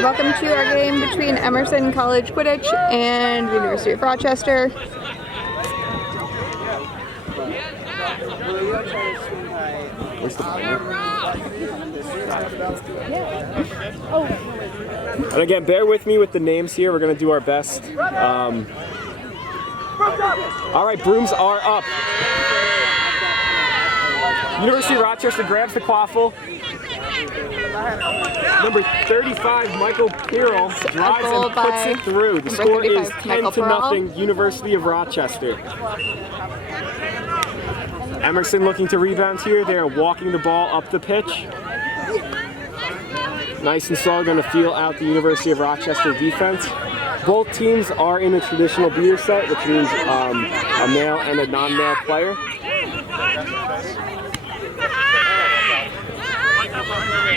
Welcome to our game between Emerson College Quidditch and the University of Rochester. And again, bear with me with the names here. We're going to do our best. All right, brooms are up. University of Rochester grabs the quaffle. Number 35, Michael Pirrell, drives and puts it through. The score is 10-0, University of Rochester. Emerson looking to rebound here. They're walking the ball up the pitch. Nice and slow, going to feel out the University of Rochester defense. Both teams are in a traditional beater set, which means a male and a non-male player.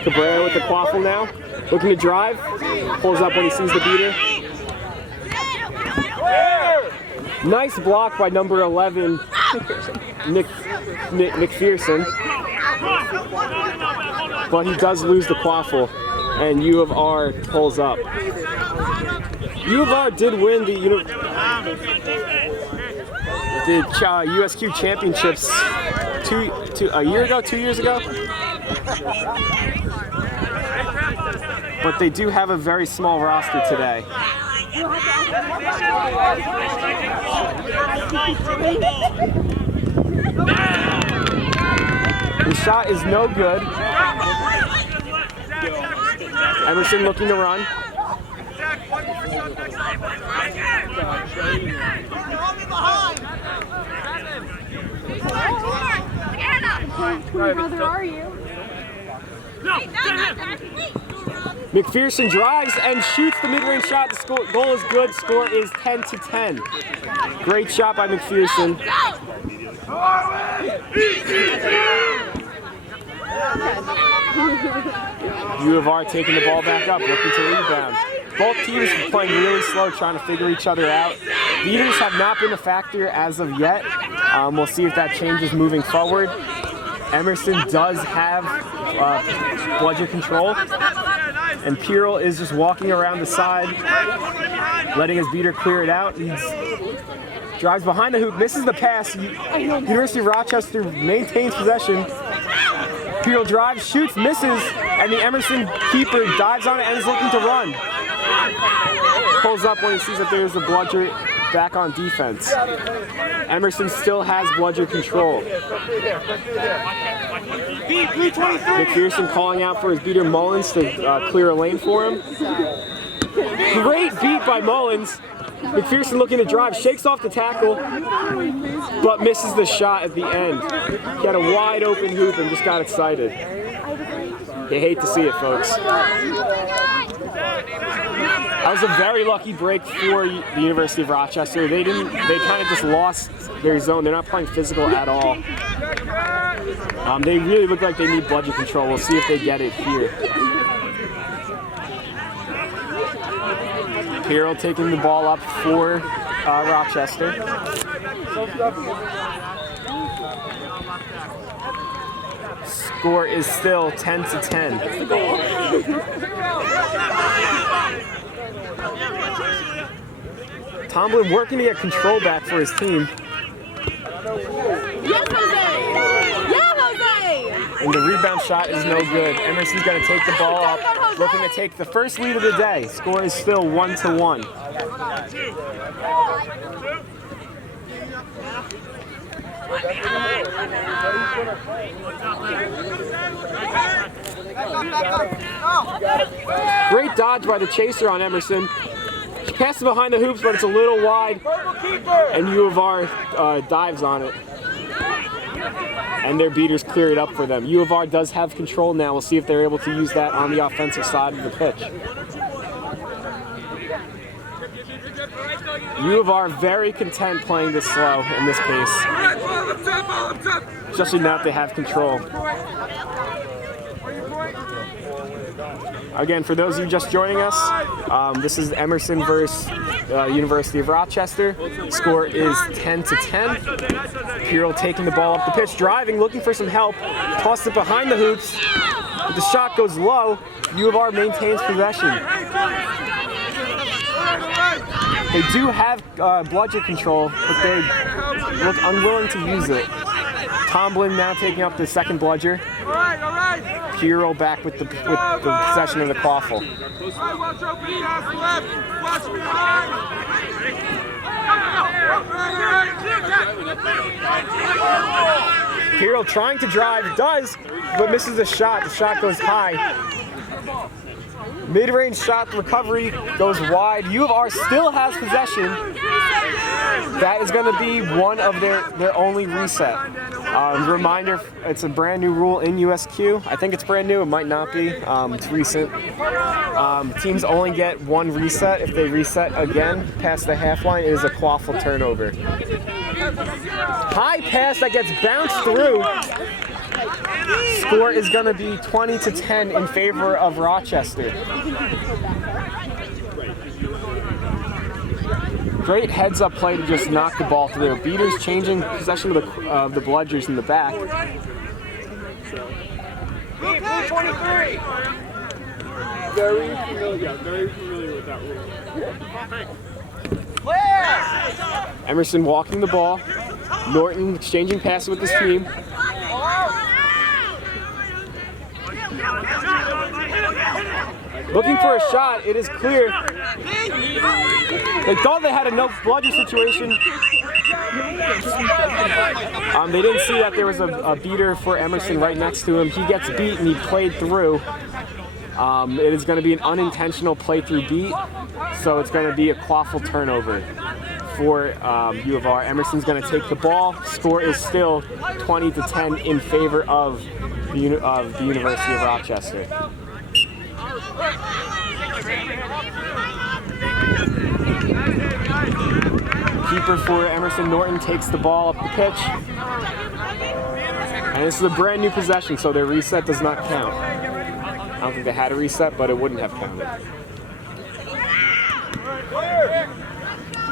Cabrera with the quaffle now, looking to drive, pulls up when he sees the beater. Nice block by number 11, McPherson, but he does lose the quaffle, and U of R pulls up. U of R did win the USQ championships 2 years ago. But they do have a very small roster today. The shot is no good. Emerson looking to run. Whose brother are you? McPherson drives and shoots the mid-range shot. The goal is good. Score is 10-10. Great shot by McPherson. U of R taking the ball back up, looking to rebound. Both teams are playing really slow, trying to figure each other out. Beaters have not been a factor as of yet. We'll see if that changes moving forward. Emerson does have bludger control, and Pirrell is just walking around the side, letting his beater clear it out. He drives behind the hoop, misses the pass. University of Rochester maintains possession. Pirrell drives, shoots, misses, and the Emerson keeper dives on it and is looking to run. Pulls up when he sees that there's a bludger back on defense. Emerson still has bludger control. McPherson calling out for his beater Mullins to clear a lane for him. Great beat by Mullins. McPherson looking to drive, shakes off the tackle, but misses the shot at the end. He had a wide open hoop and just got excited. You hate to see it, folks. That was a very lucky break for the University of Rochester. They kind of just lost their zone. They're not playing physical at all. They really look like they need bludger control. We'll see if they get it here. Pirrell taking the ball up for Rochester. Score is still 10-10. Tomlin working to get control back for his team. Yes, Jose! Yeah, Jose! And the rebound shot is no good. Emerson's going to take the ball up, looking to take the first lead of the day. Score is still 1-1. Great dodge by the chaser on Emerson. She passes behind the hoops, but it's a little wide, and U of R dives on it. And their beaters clear it up for them. U of R does have control now. We'll see if they're able to use that on the offensive side of the pitch. U of R very content playing this slow in this case. Especially now that they have control. Again, for those of you just joining us, this is Emerson versus University of Rochester. Score is 10-10. Pirrell taking the ball up the pitch, driving, looking for some help. Tossed it behind the hoops. But the shot goes low. U of R maintains possession. They do have bludger control, but they look unwilling to use it. Tomlin now taking up the second bludger. Hero back with the possession of the quaffle. Hero trying to drive, does, but misses the shot. The shot goes high. Mid-range shot, recovery goes wide. U of R still has possession. That is going to be one of their only reset. Reminder, it's a brand new rule in USQ. I think it's brand new, it might not be. It's recent. Teams only get one reset. If they reset again past the half line, it is a quaffle turnover. High pass that gets bounced through. Score is going to be 20-10 in favor of Rochester. Great heads-up play to just knock the ball through. Beaters changing possession of the bludgers in the back. Blue 23. Very familiar with that rule. Emerson walking the ball. Norton exchanging passes with his team. Looking for a shot. It is clear. They thought they had a no bludger situation. They didn't see that there was a beater for Emerson right next to him. He gets beat and he played through. It is going to be an unintentional play through beat, so it's going to be a quaffle turnover for U of R. Emerson's going to take the ball. Score is still 20-10 in favor of the University of Rochester. Keeper for Emerson, Norton, takes the ball up the pitch. And this is a brand new possession, so their reset does not count. I don't think they had a reset, but it wouldn't have counted.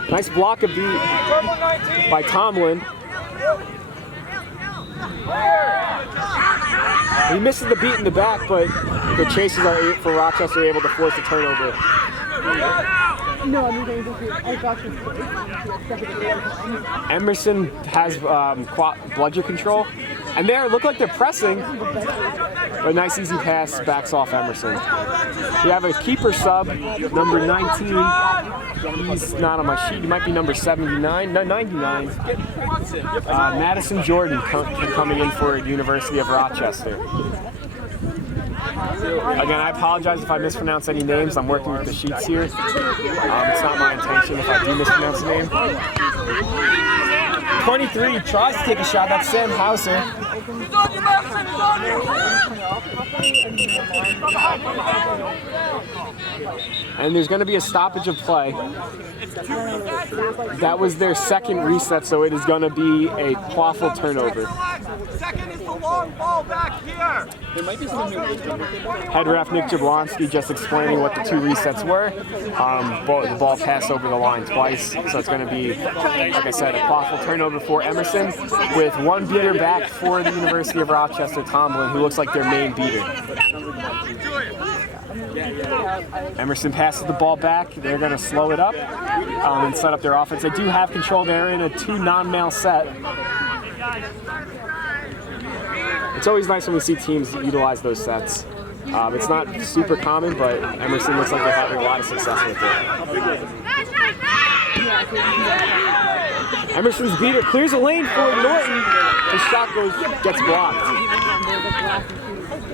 Nice block of beat by Tomlin. He misses the beat in the back, but the Chasers are for Rochester able to force a turnover. Emerson has bludger control, and they look like they're pressing. But a nice easy pass backs off Emerson. We have a keeper sub, number 19. He's not on my sheet. He might be number 79, no 99. Madison Jordan coming in for University of Rochester. Again, I apologize if I mispronounce any names. I'm working with the sheets here. It's not my intention if I do mispronounce a name. 23 tries to take a shot. That's Sam Hauser. And there's going to be a stoppage of play. That was their second reset, so it is going to be a quaffle turnover. Second is the long ball back here. There might be some head ref Nick Jablonski just explaining what the two resets were. The ball passed over the line twice, so it's going to be, like I said, a quaffle turnover for Emerson, with one beater back for the University of Rochester, Tomlin, who looks like their main beater. Emerson passes the ball back. They're going to slow it up and set up their offense. They do have control. They're in a two non-male set. It's always nice when we see teams utilize those sets. It's not super common, but Emerson looks like they're having a lot of success with it. Emerson's beater clears a lane for Norton. His shot gets blocked. The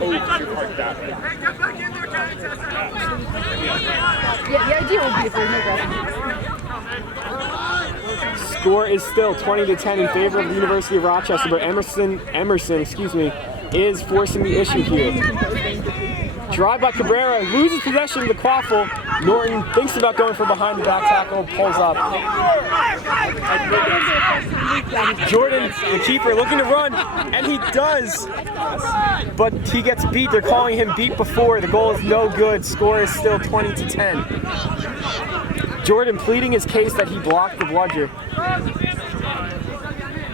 idea would be if there's no Score is still 20-10 in favor of the University of Rochester, but Emerson, is forcing the issue here. Drive by Cabrera, loses possession of the quaffle. Norton thinks about going for behind the back tackle, pulls up. Jordan, the keeper, looking to run, and he does. But he gets beat. They're calling him beat before. The goal is no good. Score is still 20-10. Jordan pleading his case that he blocked the bludger.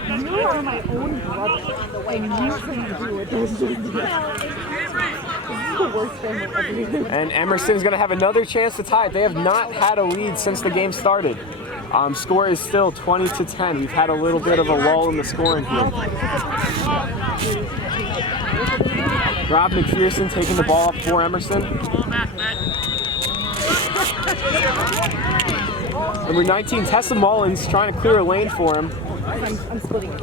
You are my own brother. The way you can do it. And Emerson's going to have another chance to tie it. They have not had a lead since the game started. Score is still 20-10. We've had a little bit of a lull in the scoring here. Rob McPherson taking the ball up for Emerson. Number 19, Tessa Mullins, trying to clear a lane for him. I'm splitting it.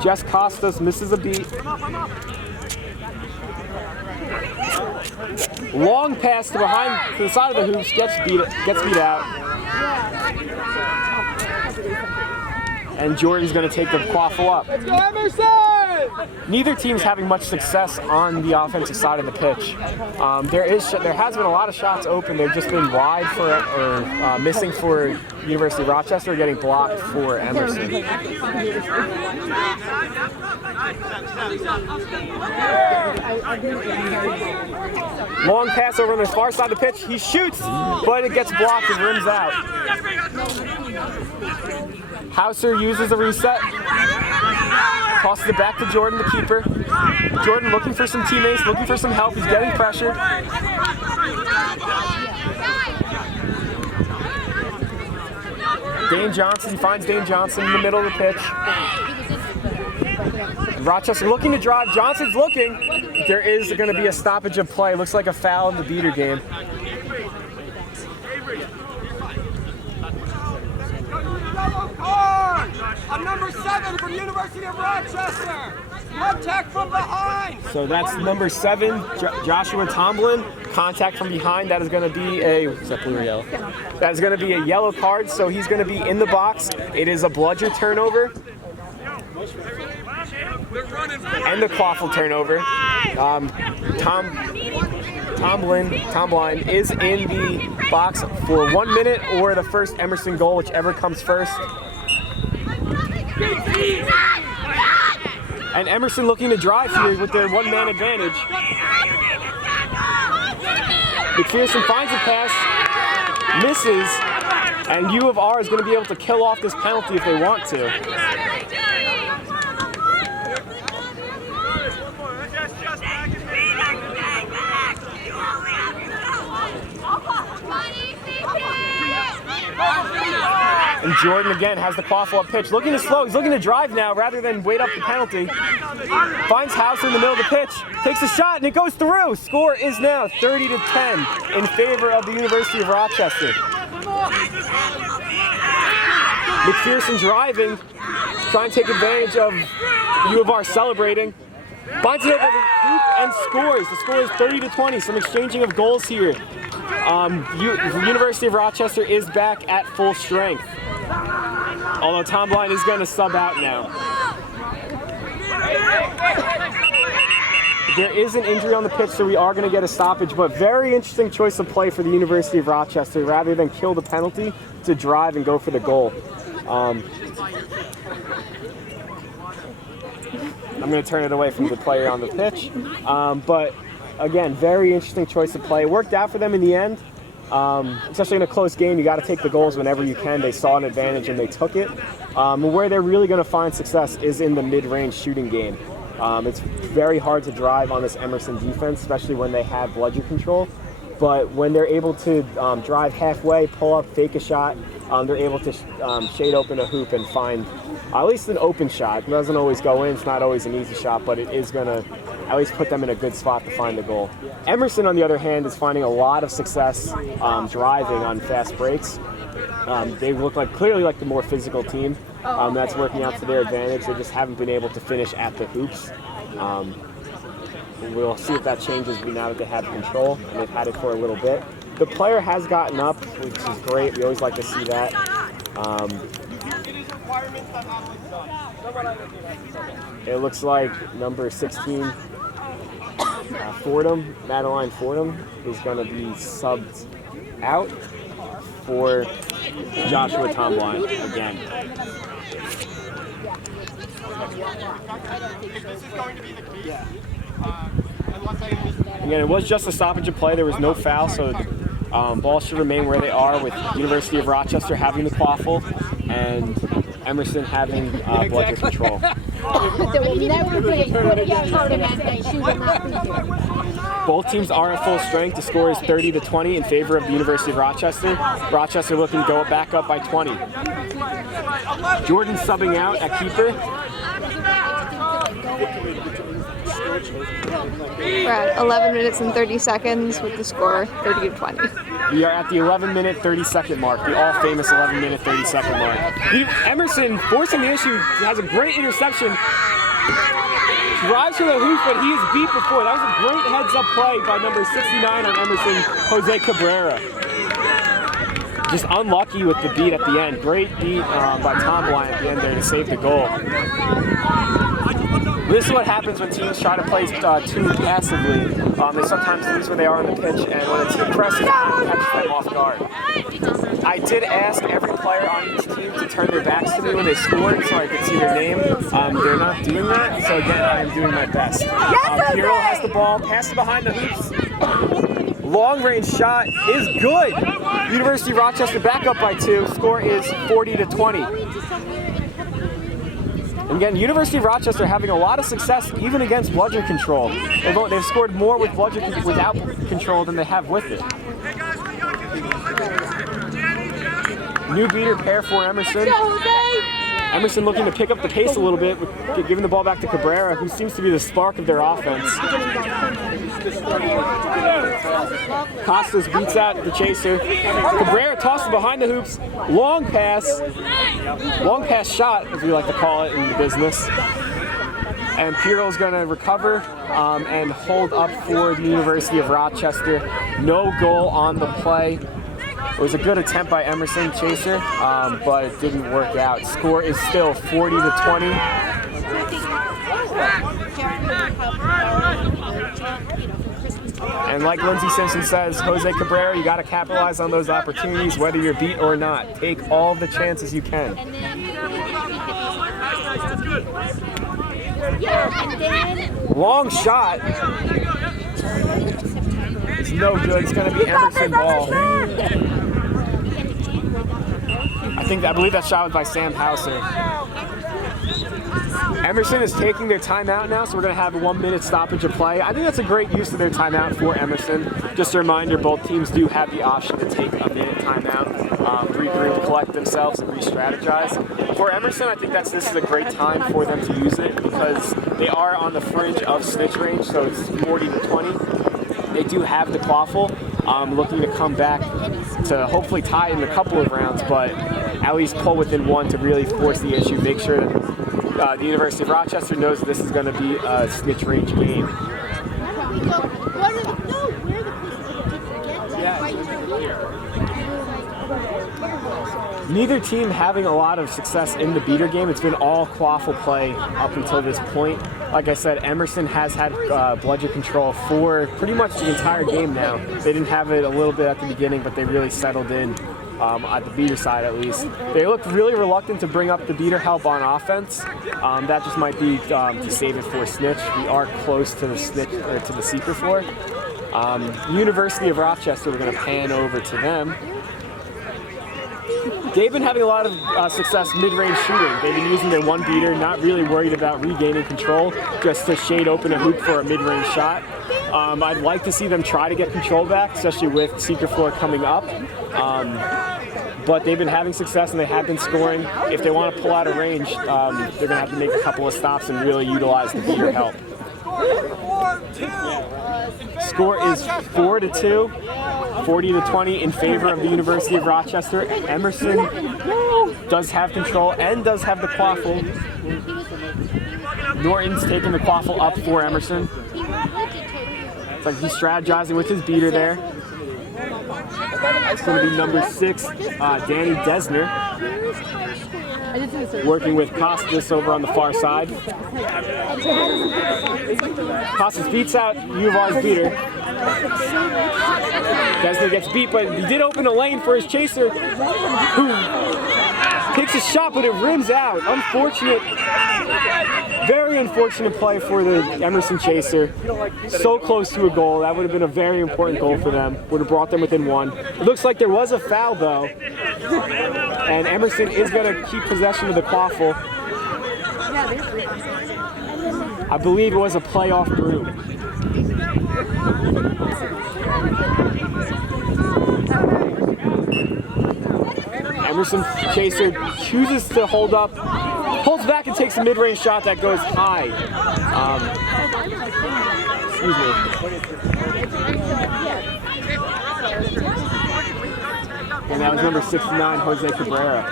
Jess Costas misses a beat. Long pass to behind to the side of the hoops, gets beat out. And Jordan's going to take the quaffle up. Let's go, Emerson! Neither team's having much success on the offensive side of the pitch. There has been a lot of shots open. They've just been wide for or missing for University of Rochester, getting blocked for Emerson. Long pass over on the far side of the pitch. He shoots, but it gets blocked and rims out. Hauser uses a reset. Tosses it back to Jordan, the keeper. Jordan looking for some teammates, looking for some help. He's getting pressured. Dane Johnson finds Dane Johnson in the middle of the pitch. Rochester looking to drive. Johnson's looking. There is going to be a stoppage of play. Looks like a foul in the beater game. Yellow card on number 7 from University of Rochester. Contact from behind. So that's number 7, Joshua Tomlin. Contact from behind. That is going to be a, is that blue or yellow? That is going to be a yellow card. So he's going to be in the box. It is a bludger turnover. And the quaffle turnover. Tomlin is in the box for 1 minute or the first Emerson goal, whichever comes first. And Emerson looking to drive here with their one-man advantage. McPherson finds a pass, misses, and U of R is going to be able to kill off this penalty if they want to. And Jordan again has the quaffle up pitch. Looking to slow. He's looking to drive now rather than wait up the penalty. Finds House in the middle of the pitch. Takes a shot and it goes through. Score is now 30-10 in favor of the University of Rochester. McPherson driving, trying to take advantage of U of R celebrating. Finds it over the hoop and scores. The score is 30-20. Some exchanging of goals here. The University of Rochester is back at full strength. Although Tomlin is going to sub out now. There is an injury on the pitch, so we are going to get a stoppage, but very interesting choice of play for the University of Rochester. Rather than kill the penalty, to drive and go for the goal. I'm going to turn it away from the player on the pitch. But again, very interesting choice of play. It worked out for them in the end. Especially in a close game, you got to take the goals whenever you can. They saw an advantage and they took it. Where they're really going to find success is in the mid-range shooting game. It's very hard to drive on this Emerson defense, especially when they have bludger control. But when they're able to drive halfway, pull up, fake a shot, they're able to shade open a hoop and find at least an open shot. It doesn't always go in. It's not always an easy shot, but it is going to at least put them in a good spot to find the goal. Emerson, on the other hand, is finding a lot of success driving on fast breaks. They look clearly like the more physical team. That's working out to their advantage. They just haven't been able to finish at the hoops. We'll see if that changes now that they have control, and they've had it for a little bit. The player has gotten up, which is great. We always like to see that. It looks like number 16, Fordham, Madeline Fordham, is going to be subbed out for Joshua Tomlin again. Again, it was just a stoppage of play. There was no foul, so ball should remain where they are, with University of Rochester having the quaffle and Emerson having bludger control. There will never be a quidditch tournament that she will not be here. Both teams are at full strength. The score is 30-20 in favor of the University of Rochester. Rochester looking to go back up by 20. Jordan subbing out at keeper. We're at 11 minutes and 30 seconds with the score 30-20. We are at the 11-minute, 30-second mark, the all-famous 11-minute, 30-second mark. Emerson, forcing the issue, has a great interception. Drives for the hoop, but he is beat before. That was a great heads-up play by number 69 on Emerson, Jose Cabrera. Just unlucky with the beat at the end. Great beat by Tom Blyant at the end there to save the goal. This is what happens when teams try to play too passively. They sometimes lose where they are on the pitch, and when a team presses, it catches them off guard. I did ask every player on each team to turn their backs to me when they scored so I could see their name. They're not doing that, so again, I am doing my best. Pirro has the ball, passes behind the hoops. Long range shot is good. University of Rochester back up by 2. Score is 40-20. And again, University of Rochester having a lot of success even against bludgeon control. They've scored more with without control than they have with it. New beater pair for Emerson. Emerson looking to pick up the pace a little bit, giving the ball back to Cabrera, who seems to be the spark of their offense. Costas beats out the chaser. Cabrera tosses behind the hoops. Long pass shot, as we like to call it in the business. And Pirro's going to recover and hold up for the University of Rochester. No goal on the play. It was a good attempt by Emerson, chaser, but it didn't work out. Score is still 40-20. And like Lindsey Simpson says, Jose Cabrera, you got to capitalize on those opportunities, whether you're beat or not. Take all the chances you can. Long shot. It's no good. It's going to be Emerson ball. I believe that shot was by Sam Hauser. Emerson is taking their timeout now, so we're going to have a 1-minute stoppage of play. I think that's a great use of their timeout for Emerson. Just a reminder, both teams do have the option to take a minute timeout, regroup, collect themselves, and re-strategize. For Emerson, I think this is a great time for them to use it because they are on the fringe of snitch range, so it's 40-20. They do have the quaffle, looking to come back to hopefully tie in a couple of rounds, but at least pull within 1 to really force the issue, make sure that the University of Rochester knows this is going to be a snitch range game. Neither team having a lot of success in the beater game. It's been all quaffle play up until this point. Like I said, Emerson has had bludgeon control for pretty much the entire game now. They didn't have it a little bit at the beginning, but they really settled in at the beater side at least. They looked really reluctant to bring up the beater help on offense. That just might be to save it for snitch. We are close to the snitch or to the seeker floor. University of Rochester, we're going to pan over to them. They've been having a lot of success mid-range shooting. They've been using their one beater, not really worried about regaining control, just to shade open a hoop for a mid-range shot. I'd like to see them try to get control back, especially with seeker floor coming up. But they've been having success and they have been scoring. If they want to pull out of range, they're going to have to make a couple of stops and really utilize the beater help. Score is 4-2, 40-20 in favor of the University of Rochester. Emerson does have control and does have the quaffle. Norton's taking the quaffle up for Emerson. It's like he's strategizing with his beater there. It's going to be number 6, Danny Desner, working with Costas over on the far side. Costas beats out U of R's beater. Desner gets beat, but he did open a lane for his chaser, who takes a shot, but it rims out. Unfortunate, very unfortunate play for the Emerson chaser. So close to a goal. That would have been a very important goal for them. Would have brought them within 1. It looks like there was a foul, though. And Emerson is going to keep possession of the quaffle. I believe it was a playoff broom. Emerson Chaser chooses to hold up, pulls back and takes a mid-range shot that goes high. Excuse me. And that was number 69, Jose Cabrera.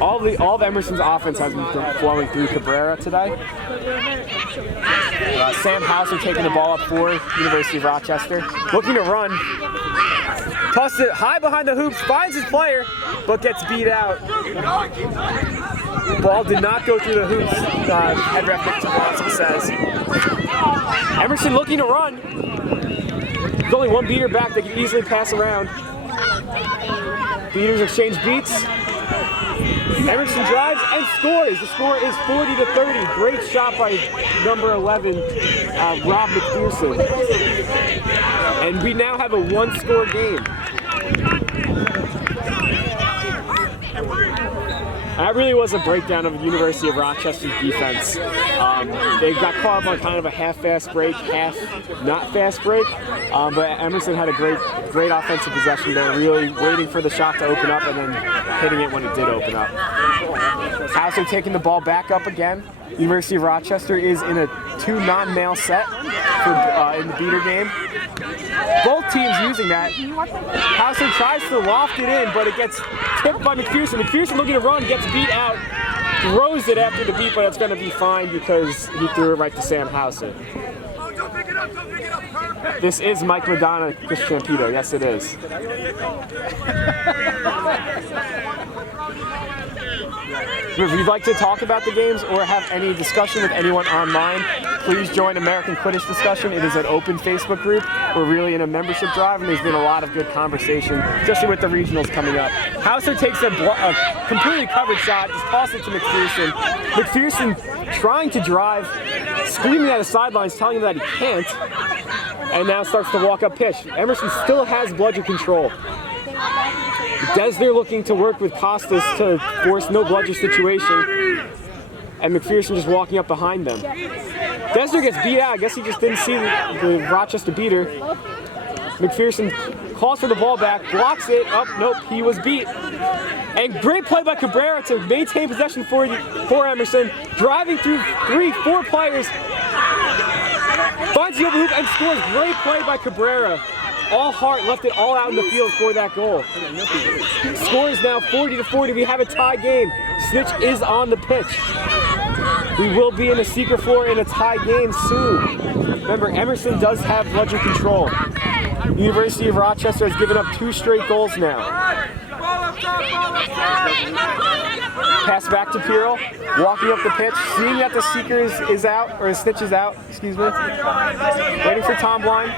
All of Emerson's offense has been flowing through Cabrera today. Sam Hauser taking the ball up for University of Rochester. Looking to run. Tosses it high behind the hoops, finds his player, but gets beat out. Ball did not go through the hoops, head ref Nick Tomasi says. Emerson looking to run. There's only one beater back that can easily pass around. Beaters exchange beats. Emerson drives and scores. The score is 40-30. Great shot by number 11, Rob McPherson. And we now have a one-score game. That really was a breakdown of the University of Rochester's defense. They got caught up on kind of a half-fast break, half not fast break, but Emerson had a great offensive possession there, really waiting for the shot to open up and then hitting it when it did open up. Hauser taking the ball back up again. University of Rochester is in a 2 non-male set in the beater game. Both teams using that. Hauser tries to loft it in, but it gets tipped by McPherson. McPherson looking to run, gets beat out, throws it after the beat, but it's going to be fine because he threw it right to Sam Hauser. This is Mike Madonna, Chris Champito. Yes, it is. If you'd like to talk about the games or have any discussion with anyone online, please join American Quidditch Discussion. It is an open Facebook group. We're really in a membership drive, and there's been a lot of good conversation, especially with the regionals coming up. Hauser takes a completely covered shot, just tosses it to McPherson. McPherson trying to drive, screaming at the sidelines, telling him that he can't, and now starts to walk up pitch. Emerson still has bludger control. Desner looking to work with Costas to force no bludger situation, and McPherson just walking up behind them. Desner gets beat out. I guess he just didn't see the Rochester beater. McPherson calls for the ball back, blocks it. Oh, nope, he was beat. And great play by Cabrera to maintain possession for Emerson, driving through 3-4 players. Finds the open hoop and scores. Great play by Cabrera. All heart, left it all out in the field for that goal. Score is now 40-40. We have a tie game. Snitch is on the pitch. We will be in a secret floor in a tie game soon. Remember, Emerson does have bludger control. University of Rochester has given up 2 straight goals now. Pass back to Pirro, walking up the pitch, seeing that the seeker is out, or the snitch is out, excuse me. Waiting for Tom Blind.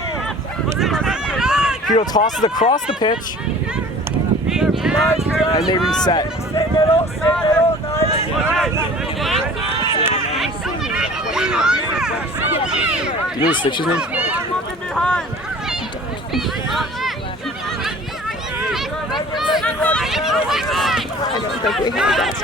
Pirro tosses across the pitch, and they reset. Do you know the snitch's name? I don't think we have that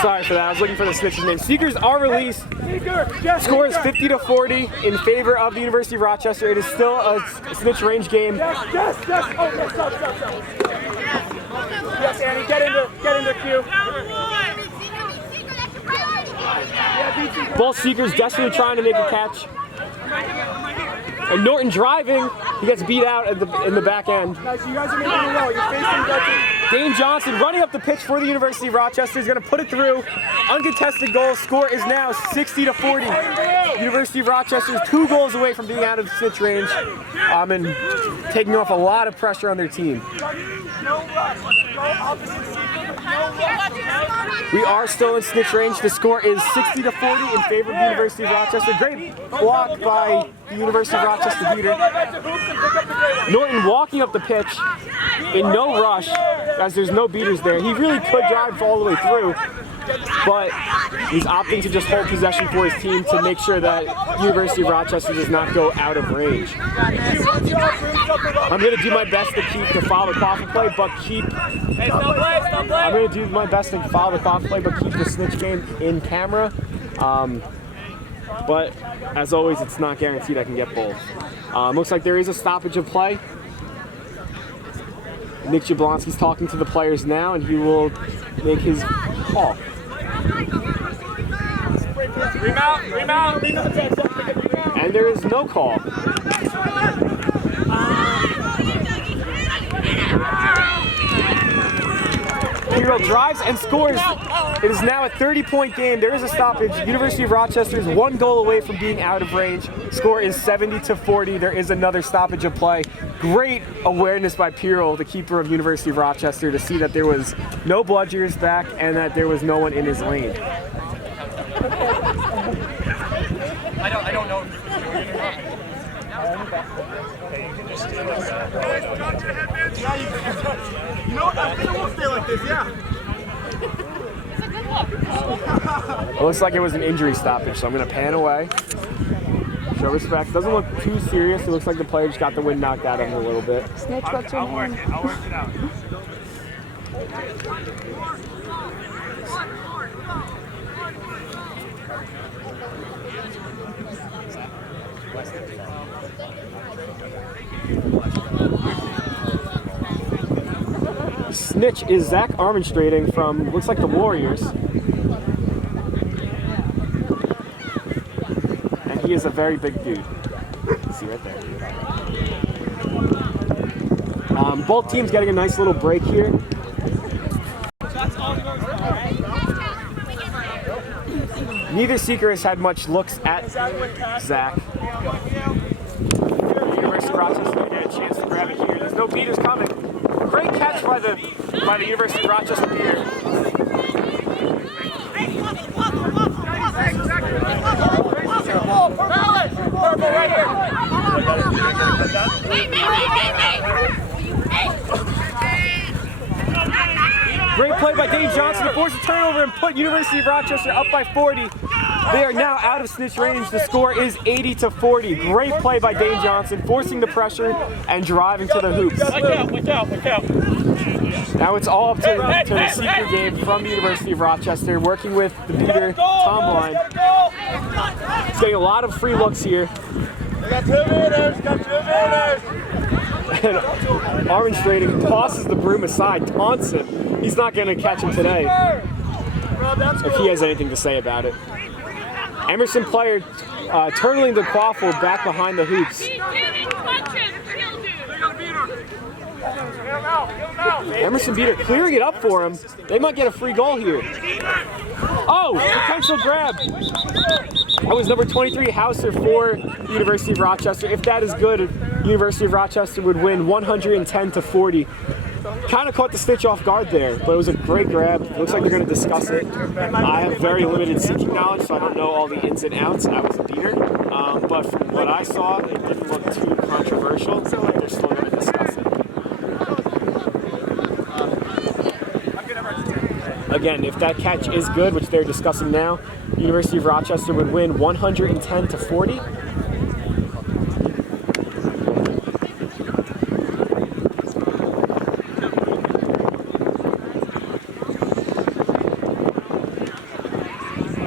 Sorry for that, I was looking for the snitch's name. Seekers are released. Score is 50-40 in favor of the University of Rochester. It is still a snitch range game. Yes, Annie, get into queue. Both Seekers desperately trying to make a catch. And Norton driving, he gets beat out in the back end. Guys, you guys are making a roll. You're facing Dutton. Dane Johnson running up the pitch for the University of Rochester. He's going to put it through. Uncontested goal. Score is now 60-40. University of Rochester is 2 goals away from being out of snitch range and taking off a lot of pressure on their team. We are still in snitch range. The score is 60-40 in favor of the University of Rochester. Great block by the University of Rochester beater. Norton walking up the pitch in no rush, as there's no beaters there. He really could drive all the way through, but he's opting to just hold possession for his team to make sure that University of Rochester does not go out of range. I'm going to do my best to follow the quaffle play, but keep the snitch game in camera. But as always, it's not guaranteed I can get both. Looks like there is a stoppage of play. Nick Jablonski's talking to the players now, and he will make his call. Remount. And there is no call. Hero drives and scores. It is now a 30-point game. There is a stoppage. University of Rochester is 1 goal away from being out of range. Score is 70-40. There is another stoppage of play. Great awareness by Pirro, the keeper of University of Rochester, to see that there was no bludgers back and that there was no one in his lane. I don't know. You know what? I think it will stay like this, yeah. It looks like it was an injury stoppage, so I'm going to pan away. Show respect. Doesn't look too serious. It looks like the player just got the wind knocked out of him a little bit. Snitch, what's your name? I'll work it out. Snitch is Zach Armenstrating from, looks like the Warriors. And he is a very big dude. See right there. Both teams getting a nice little break here. Neither seeker has had much looks at Zach. University of Rochester going to get a chance to grab it here. There's no beaters coming. Great catch by the University of Rochester beater. Great play by Dane Johnson to force a turnover and put University of Rochester up by 40. They are now out of snitch range. The score is 80-40. Great play by Dane Johnson, forcing the pressure and driving to the hoops. Look out. Now it's all up to the seeker game from the University of Rochester, working with the beater, Tom Line. He's getting a lot of free looks here. Got 2 meters. And Armenstrating tosses the broom aside, taunts him. He's not going to catch him today, if he has anything to say about it. Emerson player turtling the quaffle back behind the hoops. Emerson beater clearing it up for him. They might get a free goal here. Oh, potential grab. That was number 23, Hauser, for the University of Rochester. If that is good, University of Rochester would win 110-40. Kind of caught the snitch off guard there, but it was a great grab. Looks like they're going to discuss it. I have very limited seeking knowledge, so I don't know all the ins and outs. I was a beater, but from what I saw, it didn't look too controversial, so they're still going to discuss it. Again, if that catch is good, which they're discussing now, University of Rochester would win 110-40.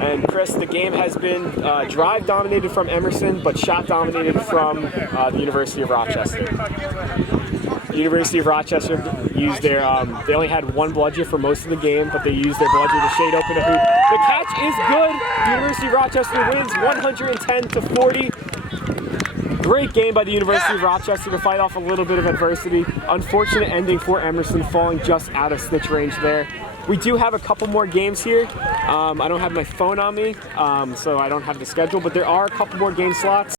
And Chris, the game has been drive dominated from Emerson, but shot dominated from the University of Rochester. The University of Rochester used their, they only had one bludger for most of the game, but they used their bludger to shade open a hoop. The catch is good. The University of Rochester wins 110-40. Great game by the University of Rochester to fight off a little bit of adversity. Unfortunate ending for Emerson, falling just out of snitch range there. We do have a couple more games here. I don't have my phone on me, so I don't have the schedule, but there are a couple more game slots.